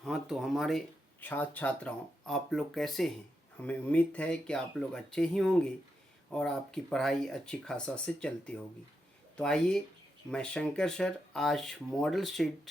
हाँ, तो हमारे छात्र छात्राओं, आप लोग कैसे हैं? हमें उम्मीद है कि आप लोग अच्छे ही होंगे और आपकी पढ़ाई अच्छी खासा से चलती होगी। तो आइए, मैं शंकर सर आज मॉडल शीट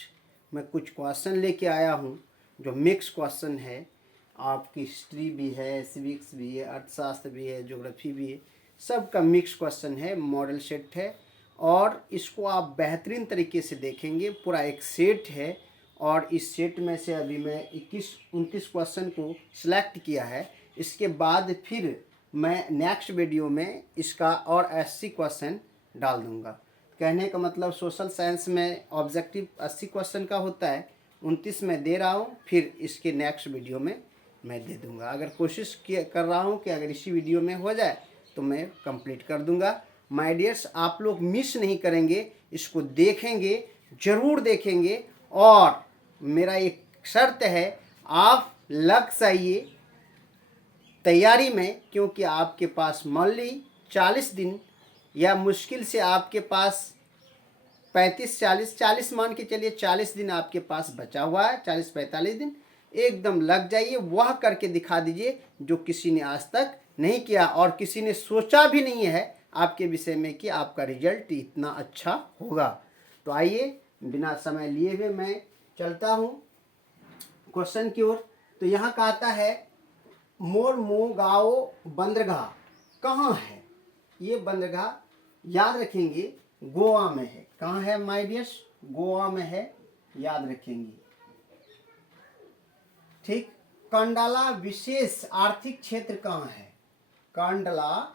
में कुछ क्वेश्चन लेके आया हूँ जो मिक्स क्वेश्चन है। आपकी हिस्ट्री भी है, सिविक्स भी है, अर्थशास्त्र भी है, ज्योग्राफी भी है, सबका मिक्स क्वेश्चन है, मॉडल सेट है। और इसको आप बेहतरीन तरीके से देखेंगे। पूरा एक सेट है और इस सेट में से अभी मैं 21-29 क्वेश्चन को सिलेक्ट किया है। इसके बाद फिर मैं नेक्स्ट वीडियो में इसका और 80 क्वेश्चन डाल दूंगा। कहने का मतलब सोशल साइंस में ऑब्जेक्टिव 80 क्वेश्चन का होता है, 29 में दे रहा हूँ, फिर इसके नेक्स्ट वीडियो में मैं दे दूंगा। अगर कोशिश कर रहा हूँ कि अगर इसी वीडियो में हो जाए तो मैं कंप्लीट कर दूंगा। माय डियर्स, आप लोग मिस नहीं करेंगे, इसको देखेंगे, ज़रूर देखेंगे। और मेरा एक शर्त है, आप लग जाइए तैयारी में, क्योंकि आपके पास मान ली 40 दिन या मुश्किल से आपके पास 35-40 मान के चलिए, 40 दिन आपके पास बचा हुआ है। 40-45 दिन एकदम लग जाइए, वह करके दिखा दीजिए जो किसी ने आज तक नहीं किया और किसी ने सोचा भी नहीं है आपके विषय में कि आपका रिजल्ट इतना अच्छा होगा। तो आइए, बिना समय लिए हुए मैं चलता हूँ क्वेश्चन की ओर। तो यहाँ कहता है मोरमुगाओ बंदरगाह कहाँ है? ये बंदरगाह याद रखेंगे गोवा में है। कहाँ है माय डियर्स? गोवा में है, याद रखेंगे। ठीक। कंडला विशेष आर्थिक क्षेत्र कहाँ है? कंडला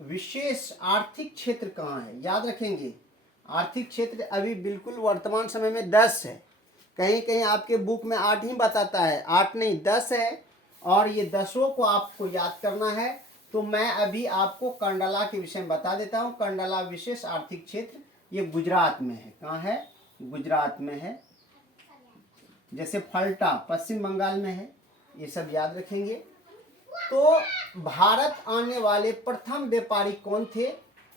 विशेष आर्थिक क्षेत्र कहाँ है? याद रखेंगे। आर्थिक क्षेत्र अभी बिल्कुल वर्तमान समय में 10 है। कहीं कहीं आपके बुक में 8 ही बताता है, 8 नहीं 10 है। और ये 10 को आपको याद करना है। तो मैं अभी आपको कंडला के विषय में बता देता हूँ। कंडला विशेष आर्थिक क्षेत्र ये गुजरात में है। कहाँ है? गुजरात में है। जैसे फल्टा पश्चिम बंगाल में है। ये सब याद रखेंगे। तो भारत आने वाले प्रथम व्यापारी कौन थे?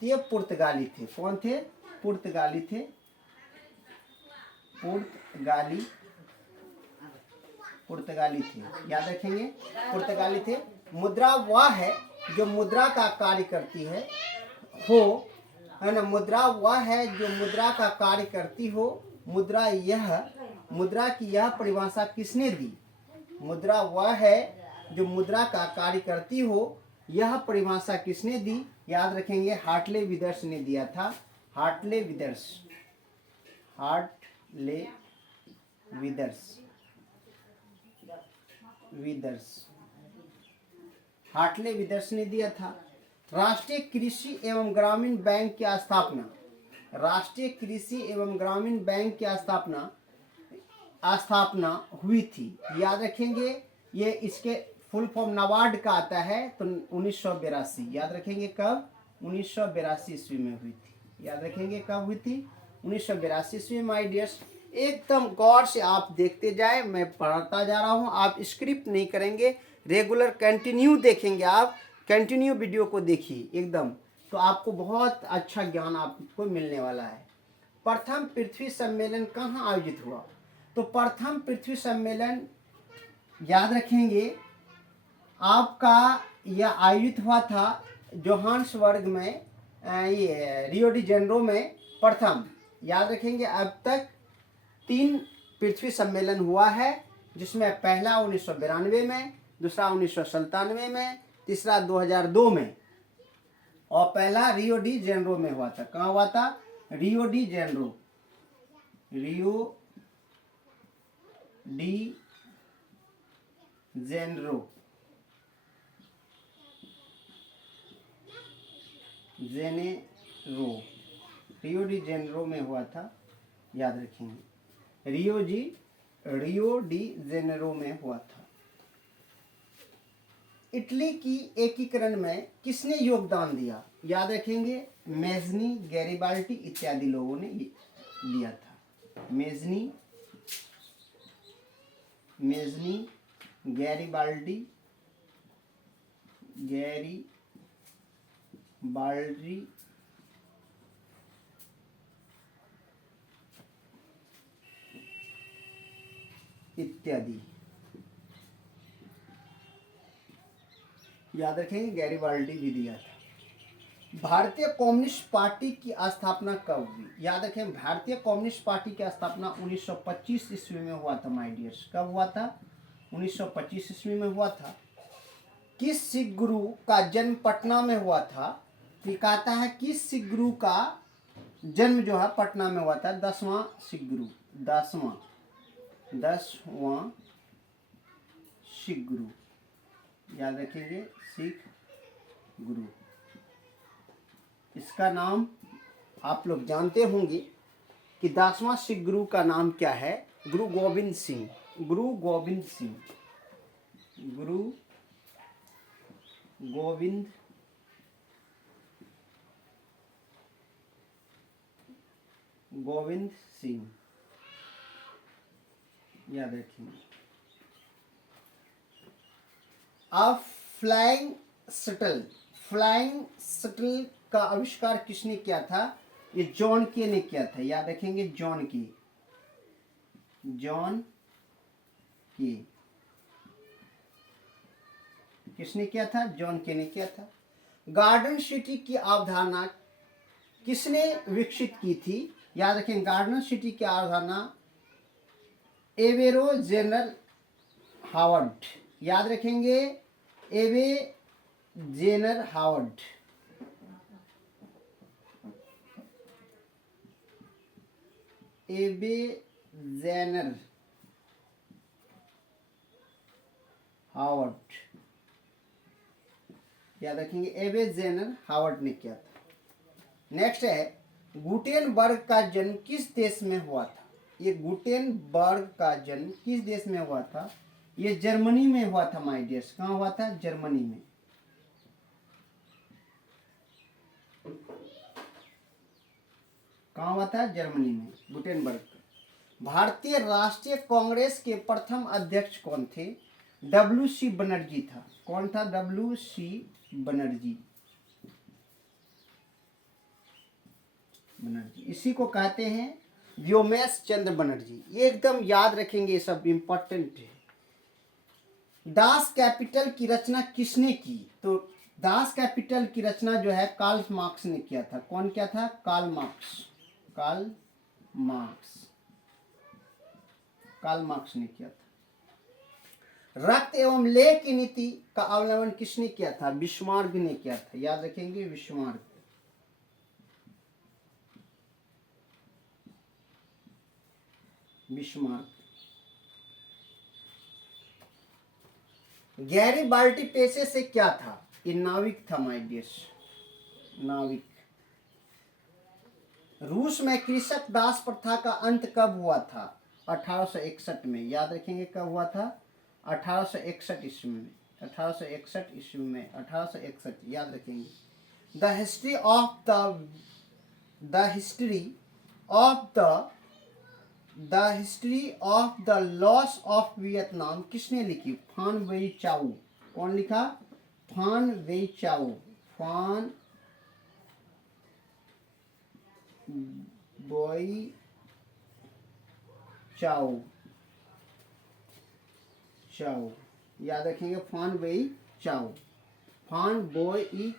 ये पुर्तगाली थे। कौन थे? पुर्तगाली थे। पुर्तगाली थे, याद रखेंगे। पुर्तगाली थे। मुद्रा वह है जो मुद्रा का कार्य करती है ना। मुद्रा वह है जो मुद्रा का कार्य करती हो। मुद्रा की यह परिभाषा किसने दी? मुद्रा वह है जो मुद्रा का कार्य करती हो, यह परिभाषा किसने दी? याद रखेंगे, हार्टले विदर्स ने दिया था। हार्टले विदर्स ने दिया था। राष्ट्रीय कृषि एवं ग्रामीण बैंक की स्थापना, राष्ट्रीय कृषि एवं ग्रामीण बैंक की स्थापना हुई थी। याद रखेंगे, ये इसके फुल फॉर्म नाबार्ड का आता है। तो 1982, याद रखेंगे कब? 1982 ईस्वी में हुई थी। याद रखेंगे कब हुई थी? 1982 ईस्वी में। माय डियर्स, एकदम गौर से आप देखते जाए, मैं पढ़ता जा रहा हूँ। आप स्क्रिप्ट नहीं करेंगे, रेगुलर कंटिन्यू देखेंगे। आप कंटिन्यू वीडियो को देखिए एकदम, तो आपको बहुत अच्छा ज्ञान आपको मिलने वाला है। प्रथम पृथ्वी सम्मेलन कहाँ आयोजित हुआ? तो प्रथम पृथ्वी सम्मेलन याद रखेंगे आपका यह आयोजित हुआ था जोहान्सबर्ग में, ये रियो डी जेनेरो में प्रथम। याद रखेंगे, अब तक 3 पृथ्वी सम्मेलन हुआ है, जिसमें पहला 1992 में, दूसरा 1997 में, तीसरा 2002 में और पहला रियो डी जेनेरो में हुआ था। कहाँ हुआ था? Rio de Janeiro Rio de Janeiro में हुआ था। याद रखेंगे, रियो डी जेनेरो में हुआ था। इटली की एकीकरण में किसने योगदान दिया? याद रखेंगे, मेजनी, गैरिबाल्डी इत्यादि लोगों ने लिया था। मेजनी, गैरिबाल्डी इत्यादि। याद रखेंगे गैरिबाल्डी भी दिया था। भारतीय कम्युनिस्ट पार्टी की स्थापना कब हुई? याद रखें, भारतीय कम्युनिस्ट पार्टी की स्थापना 1925 ईस्वी में हुआ था माय डियर्स। कब हुआ था? 1925 ईस्वी में हुआ था। किस सिख गुरु का जन्म पटना में हुआ था? तो कहता है किस सिख गुरु का जन्म जो है पटना में हुआ था? 10वां सिख गुरु, 10वां सिख गुरु। याद रखेंगे सिख गुरु। इसका नाम आप लोग जानते होंगे कि 10वां सिख गुरु का नाम क्या है? गुरु गोविंद सिंह। गुरु गोविंद सिंह, गुरु गोविंद सिंह। याद रखिए। अब फ्लाइंग शटल का आविष्कार किसने किया था? ये जॉन के ने किया था। याद रखेंगे जॉन की। किसने किया था? जॉन के ने किया था। गार्डन सिटी की अवधारणा किसने विकसित की थी? याद रखें गार्डन सिटी की अवधारणा एवेरो जनरल हावर्ड। याद रखेंगे एवे जेनर हावर्ड। एवे जेनर हावर्ड। याद रखेंगे एवे जेनर हावर्ड ने किया था। नेक्स्ट है गुटेनबर्ग का जन्म किस देश में हुआ था? ये गुटेनबर्ग का जन्म किस देश में हुआ था? ये जर्मनी में हुआ था माय डियर्स। कहाँ हुआ था? जर्मनी में। कहाँ हुआ था? जर्मनी में, गुटेनबर्ग। भारतीय राष्ट्रीय कांग्रेस के प्रथम अध्यक्ष कौन थे? WC बनर्जी था। कौन था? WC बनर्जी। इसी को कहते हैं व्योमेश चंद्र बनर्जी। ये एकदम याद रखेंगे, ये सब इंपॉर्टेंट है। दास कैपिटल की रचना किसने की? तो दास कैपिटल की रचना जो है कार्ल मार्क्स ने किया था। कौन किया था? कार्ल मार्क्स ने किया था। रक्त एवं लेह की नीति का अवलंबन किसने किया था? बिस्मार्क ने किया था। याद रखेंगे बिस्मार्क। गैरिबाल्डी पेशे से क्या था? ये नाविक था माय डियर्स, नाविक। रूस में कृषक दास प्रथा का अंत कब हुआ था? 1861 में। याद रखेंगे कब हुआ था? 1861 ईस्वी में। 1861 ईस्वी में, 1861 याद रखेंगे। The history of the loss of Vietnam किसने लिखी? फान वेई चाउ। कौन लिखा? फान वेई चाउ। याद रखेंगे फान वेई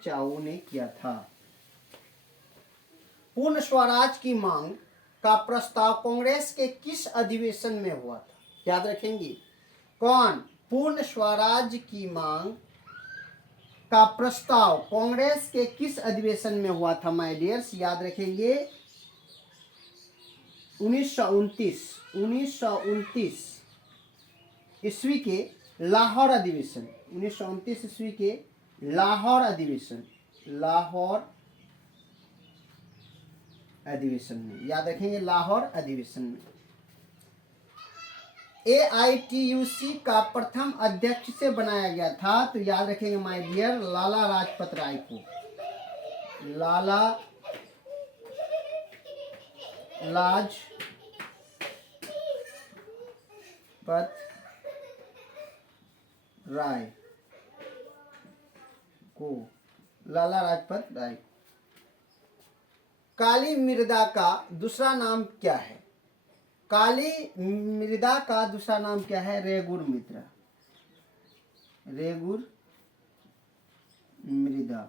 चाउ ने किया था। पूर्ण स्वराज की मांग का प्रस्ताव कांग्रेस के किस अधिवेशन में हुआ था? याद रखेंगे कौन? पूर्ण स्वराज की मांग का प्रस्ताव कांग्रेस के किस अधिवेशन में हुआ था माय डियर्स? याद रखेंगे 1929 ईस्वी के लाहौर अधिवेशन। 1929 ईस्वी के लाहौर अधिवेशन में। याद रखेंगे लाहौर अधिवेशन में। AITUC का प्रथम अध्यक्ष से बनाया गया था। तो याद रखेंगे माय डियर लाला लाजपत राय को। लाला लाजपत राय काली मृदा का दूसरा नाम क्या है? काली मृदा का दूसरा नाम क्या है? रेगुर मृदा। रेगुर मृदा।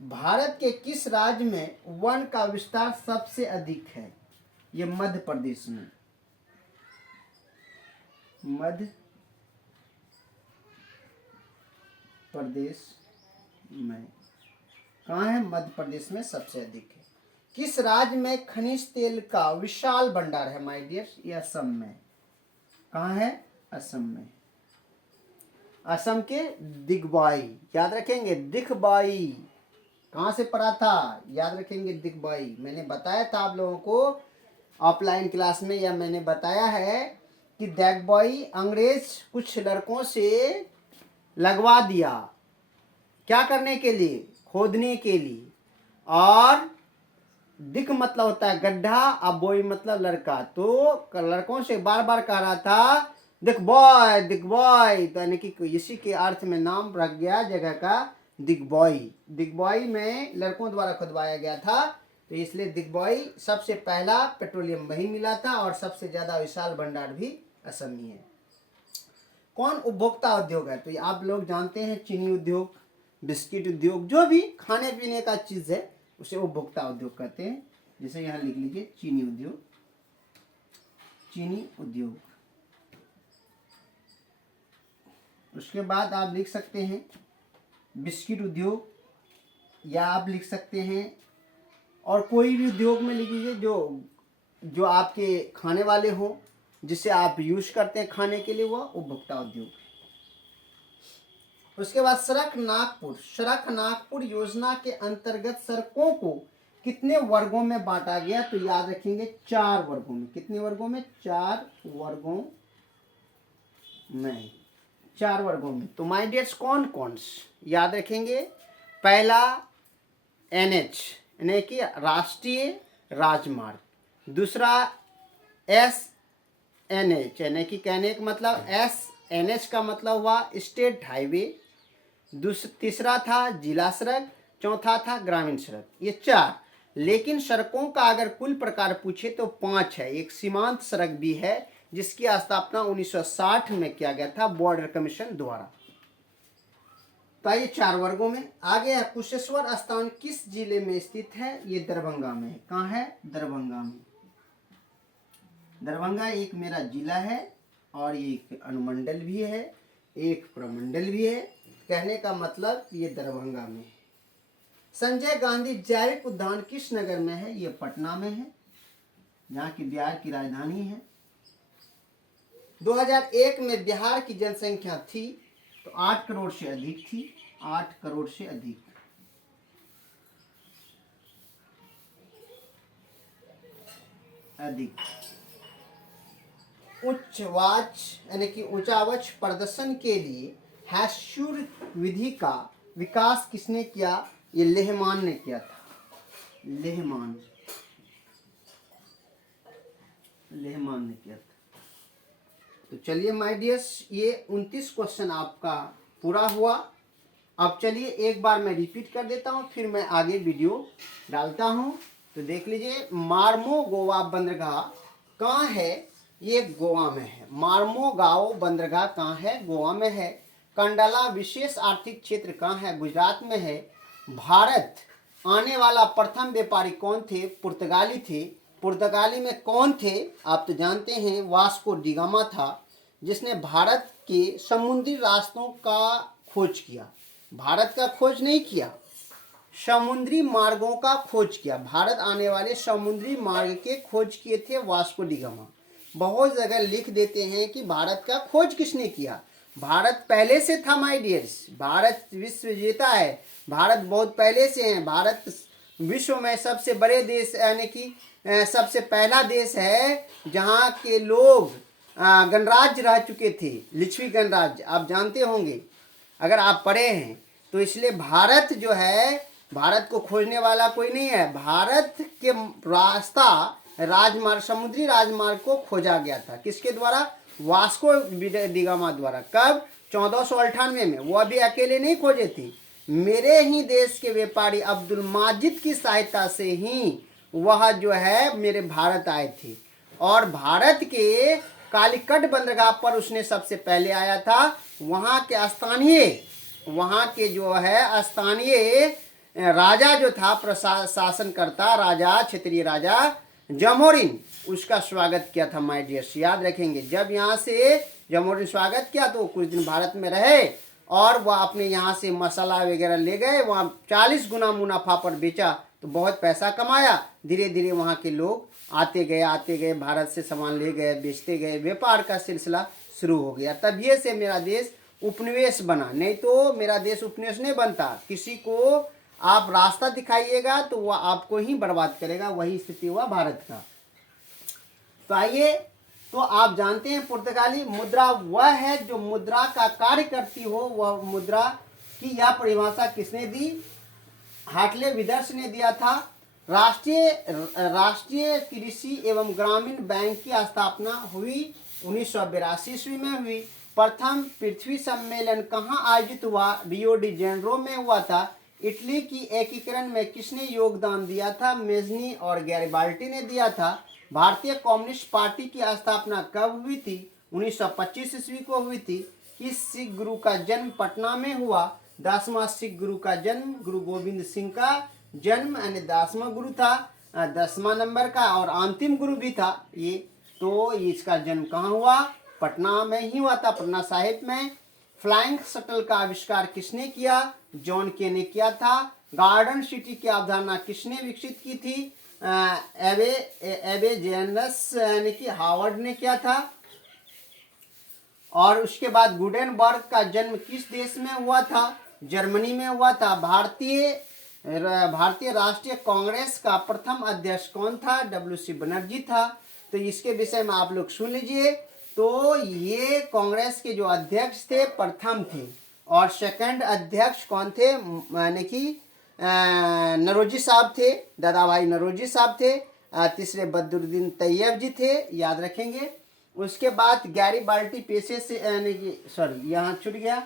भारत के किस राज्य में वन का विस्तार सबसे अधिक है? ये मध्य प्रदेश में। मध्य प्रदेश में। कहाँ है? मध्य प्रदेश में सबसे अधिक है। किस राज्य में खनिज तेल का विशाल भंडार है माय डियर? ये असम में। कहाँ है? असम में। असम के दिगबाई, याद रखेंगे दिगबाई। कहाँ से पढ़ा था? याद रखेंगे दिगबाई। मैंने बताया था आप लोगों को ऑफलाइन क्लास में, या मैंने बताया है कि दिगबाई अंग्रेज कुछ लड़कों से लगवा दिया। क्या करने के लिए? खोदने के लिए। और दिक मतलब होता है गड्ढा, अब बॉय मतलब लड़का। तो लड़कों से बार बार कह रहा था दिक बॉय दिक बॉय, तो यानी कि इसी के अर्थ में नाम रख गया जगह का दिगबॉय। दिगबॉय में लड़कों द्वारा खुदवाया गया था, तो इसलिए दिगबॉय सबसे पहला पेट्रोलियम वही मिला था, और सबसे ज्यादा विशाल भंडार भी असम ही है। कौन उपभोक्ता उद्योग है? तो आप लोग जानते हैं चीनी उद्योग, बिस्किट उद्योग, जो भी खाने पीने का चीज है उसे उपभोक्ता उद्योग कहते हैं। जैसे यहाँ लिख लीजिए चीनी उद्योग। चीनी उद्योग। उसके बाद आप लिख सकते हैं बिस्किट उद्योग, या आप लिख सकते हैं और कोई भी उद्योग में लिख लीजिए जो आपके खाने वाले हो, जिसे आप यूज करते हैं खाने के लिए, वह उपभोक्ता उद्योग। उसके बाद सड़क नागपुर। सड़क नागपुर योजना के अंतर्गत सड़कों को कितने वर्गों में बांटा गया? तो याद रखेंगे 4 वर्गों में। कितने वर्गों में? 4 वर्गों में। 4 वर्गों में। तो माय डियर्स कौन कौन से याद रखेंगे? पहला NH यानी कि राष्ट्रीय राजमार्ग। दूसरा SNH यानी कि कहने का मतलब SNH का मतलब हुआ स्टेट हाईवे। तीसरा था जिला सड़क। चौथा था ग्रामीण सड़क। ये 4। लेकिन सड़कों का अगर कुल प्रकार पूछे तो 5 है। एक सीमांत सड़क भी है जिसकी स्थापना 1960 में किया गया था बॉर्डर कमीशन द्वारा। तो ये 4 वर्गों में। आगे है कुशेश्वर स्थान किस जिले में स्थित है? ये दरभंगा में। कहाँ है? दरभंगा में। दरभंगा एक मेरा जिला है, और एक अनुमंडल भी है, एक प्रमंडल भी है। कहने का मतलब ये दरभंगा में। संजय गांधी जैविक उद्यान किस नगर में है? ये पटना में है, जहाँ की बिहार की राजधानी है। 2001 में बिहार की जनसंख्या थी तो 8 करोड़ से अधिक थी। 8 करोड़ से अधिक। उच्चवाच यानी कि ऊंचावच प्रदर्शन के लिए हैशूर विधि का विकास किसने किया? ये लेहमान ने किया था। लेहमान ने किया था। तो चलिए माय डियर्स, ये 29 क्वेश्चन आपका पूरा हुआ। अब चलिए एक बार मैं रिपीट कर देता हूँ, फिर मैं आगे वीडियो डालता हूँ। तो देख लीजिए, मार्मो गोवा बंदरगाह कहाँ है? ये गोवा में है। मार्मो गांव बंदरगाह कहाँ है? गोवा में है। कंडला विशेष आर्थिक क्षेत्र कहाँ है? गुजरात में है। भारत आने वाला प्रथम व्यापारी कौन थे? पुर्तगाली थे। पुर्तगाली में कौन थे? आप तो जानते हैं वास्को डी गामा था, जिसने भारत के समुद्री रास्तों का खोज किया। भारत का खोज नहीं किया, समुद्री मार्गों का खोज किया। भारत आने वाले समुद्री मार्ग के खोज किए थे वास्को डी गामा। बहुत जगह लिख देते हैं कि भारत का खोज किसने किया। भारत पहले से था माय डियर्स। भारत विश्व विजेता है। भारत बहुत पहले से है। भारत विश्व में सबसे बड़े देश यानी कि सबसे पहला देश है जहाँ के लोग गणराज्य रह चुके थे। लिच्छवी गणराज्य आप जानते होंगे अगर आप पढ़े हैं तो। इसलिए भारत जो है, भारत को खोजने वाला कोई नहीं है। भारत के रास्ता राजमार्ग, समुद्री राजमार्ग को खोजा गया था। किसके द्वारा? वास्को डी गामा द्वारा। कब? 1498 में। वो अभी अकेले नहीं खोजे थे। मेरे ही देश के व्यापारी अब्दुल माजिद की सहायता से ही वह जो है मेरे भारत आए थे और भारत के कालीकट बंदरगाह पर उसने सबसे पहले आया था। वहाँ के जो है स्थानीय राजा जो था, शासनकर्ता राजा, क्षेत्रीय राजा जमोरिन, उसका स्वागत किया था। माय डियर्स, याद रखेंगे, जब यहाँ से जमोरिन स्वागत किया तो कुछ दिन भारत में रहे और वह अपने यहाँ से मसाला वगैरह ले गए, वहाँ 40 गुना मुनाफा पर बेचा तो बहुत पैसा कमाया। धीरे धीरे वहाँ के लोग आते गए, भारत से सामान ले गए, बेचते गए, व्यापार का सिलसिला शुरू हो गया। तब ये से मेरा देश उपनिवेश बना, नहीं तो मेरा देश उपनिवेश नहीं बनता। किसी को आप रास्ता दिखाइएगा तो वह आपको ही बर्बाद करेगा, वही स्थिति हुआ भारत का। तो आइए, तो आप जानते हैं पुर्तगाली मुद्रा वह है जो मुद्रा का कार्य करती हो। वह मुद्रा की यह परिभाषा किसने दी? हार्टले विदर्स ने दिया था। राष्ट्रीय कृषि एवं ग्रामीण बैंक की स्थापना हुई 1982 ईस्वी में हुई। प्रथम पृथ्वी सम्मेलन कहाँ आयोजित हुआ? रियो डी जेनेरो में हुआ था। इटली की एकीकरण में किसने योगदान दिया था? मेजनी और गैरिबाल्टी ने दिया था। भारतीय कम्युनिस्ट पार्टी की स्थापना कब हुई थी? 1925 ईस्वी को हुई थी। किस सिख गुरु का जन्म पटना में हुआ? 10वां सिख गुरु का जन्म गुरु गोविंद सिंह का जन्म यानी 10वां गुरु था, 10वां नंबर का, और अंतिम गुरु भी था ये। तो इसका जन्म कहाँ हुआ? पटना में ही हुआ था, पटना साहिब में। फ्लाइंग शटल का आविष्कार किसने किया? जॉन के ने किया था। गार्डन सिटी की अवधारणा किसने विकसित की थी? एवे जेनस यानी कि हार्वर्ड ने किया था। और उसके बाद गुडेनबर्ग का जन्म किस देश में हुआ था? जर्मनी में हुआ था। भारतीय राष्ट्रीय कांग्रेस का प्रथम अध्यक्ष कौन था? WC बनर्जी था। तो इसके विषय में आप लोग सुन लीजिए। तो ये कांग्रेस के जो अध्यक्ष थे प्रथम थे, और सेकंड अध्यक्ष कौन थे? यानी कि नरोजी साहब थे, दादा भाई नरोजी साहब थे। तीसरे बदरुद्दीन तैयब जी थे, याद रखेंगे। उसके बाद गैरिबाल्टी पेशे से यानी कि सॉरी यहाँ छूट गया।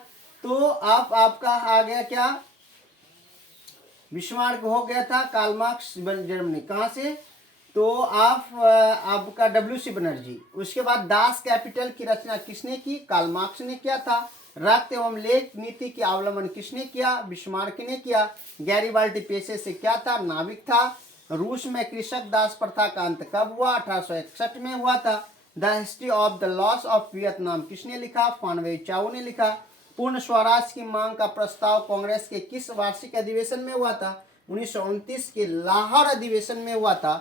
तो आपका आ गया क्या? बिस्मार्क हो गया था। कार्ल मार्क्स जर्मनी, कहाँ से? तो आपका WC बनर्जी। उसके बाद दास कैपिटल की रचना किसने की? कार्ल मार्क्स ने किया था। रक्त एवं लेख नीति की अवलंबन किसने किया? बिस्मार्क ने किया। गैरिबाल्टी पेशे से क्या था? नाविक था। रूस में कृषक दास प्रथा का अंत कब हुआ? 1861 में हुआ था। The history of the loss of Vietnam किसने लिखा? फानवे चाओ ने लिखा। पूर्ण स्वराज की मांग का प्रस्ताव कांग्रेस के किस वार्षिक अधिवेशन में हुआ था? 1929 के लाहौर अधिवेशन में हुआ था।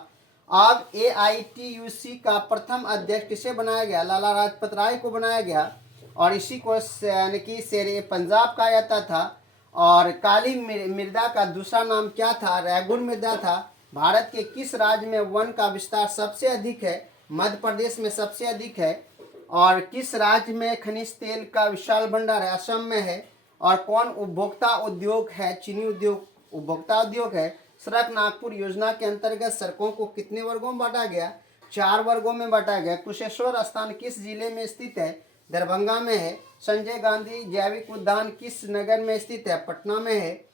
अब AITUC का प्रथम अध्यक्ष किसे बनाया गया? लाला लाजपत राय को बनाया गया, और इसी को यानी कि शेरे पंजाब कहा जाता था। और काली मृदा का दूसरा नाम क्या था? रैगुन मृदा था। भारत के किस राज्य में वन का विस्तार सबसे अधिक है? मध्य प्रदेश में सबसे अधिक है। और किस राज्य में खनिज तेल का विशाल भंडार है? असम में है। और कौन उपभोक्ता उद्योग है? चीनी उद्योग उपभोक्ता उद्योग है। सड़क नागपुर योजना के अंतर्गत सड़कों को कितने वर्गों में बांटा गया? 4 वर्गों में बांटा गया। कुशेश्वर स्थान किस जिले में स्थित है? दरभंगा में है। संजय गांधी जैविक उद्यान किस नगर में स्थित है? पटना में है।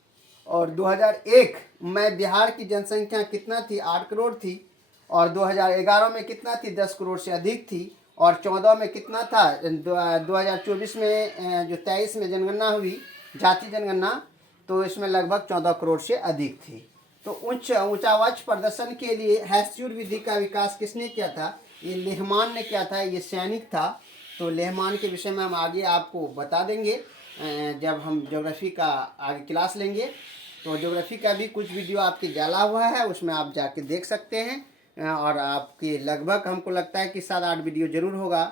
और 2001 में बिहार की जनसंख्या कितना थी? 8 करोड़ थी। और 2011 में कितना थी? 10 करोड़ से अधिक थी। और 14 में कितना था? 2024 में जो 23 में जनगणना हुई, जाति जनगणना, तो इसमें लगभग 14 करोड़ से अधिक थी। तो ऊंचावाच प्रदर्शन के लिए हैस्यूर विधि का विकास किसने किया था? ये लेहमान ने किया था, ये सैनिक था। तो लेहमान के विषय में हम आगे आपको बता देंगे जब हम ज्योग्राफी का आगे क्लास लेंगे। तो ज्योग्राफी का भी कुछ वीडियो आपके डाला हुआ है, उसमें आप जाके देख सकते हैं। और आपके लगभग हमको लगता है कि 7-8 वीडियो ज़रूर होगा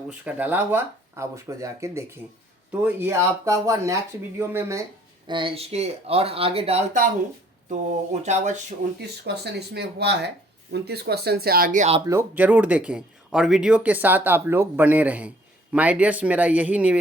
उसका डाला हुआ, आप उसको जाके देखें। तो ये आपका हुआ। नेक्स्ट वीडियो में मैं इसके और आगे डालता हूँ। तो ऊंचावच 29 क्वेश्चन इसमें हुआ है। 29 क्वेश्चन से आगे आप लोग ज़रूर देखें और वीडियो के साथ आप लोग बने रहें। माय डियर्स, मेरा यही निवेदन